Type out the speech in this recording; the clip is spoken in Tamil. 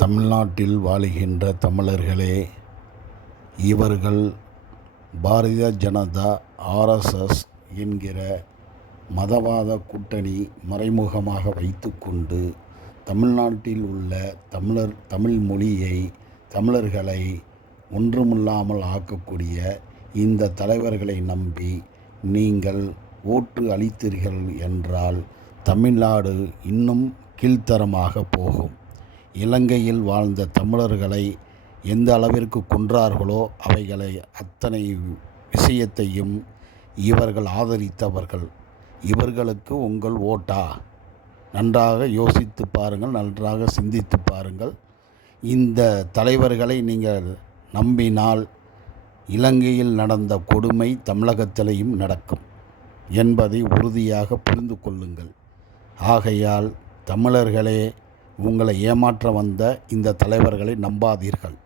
தமிழ்நாட்டில் வாழுகின்ற தமிழர்களே, இவர்கள் பாரதிய ஜனதா ஆர்எஸ்எஸ் என்கிற மதவாத கூட்டணி மறைமுகமாக வைத்துக்கொண்டு தமிழ்நாட்டில் உள்ள தமிழ் மொழியை, தமிழர்களை ஒன்றுமில்லாமல் ஆக்கக்கூடிய இந்த தலைவர்களை நம்பி நீங்கள் ஓட்டு அளித்தீர்கள் என்றால் தமிழ்நாடு இன்னும் கீழ்த்தரமாக போகும். இலங்கையில் வாழ்ந்த தமிழர்களை எந்த அளவிற்கு கொன்றார்களோ அவைகளை அத்தனை விஷயத்தையும் இவர்கள் ஆதரித்தவர்கள். இவர்களுக்கு உங்கள் ஓட்டா? நன்றாக யோசித்து பாருங்கள், நன்றாக சிந்தித்து பாருங்கள். இந்த தலைவர்களை நீங்கள் நம்பினால் இலங்கையில் நடந்த கொடுமை தமிழகத்திலையும் நடக்கும் என்பதை உறுதியாக புரிந்து கொள்ளுங்கள். ஆகையால் தமிழர்களே, உங்களை ஏமாற்ற வந்த இந்த தலைவர்களை நம்பாதீர்கள்.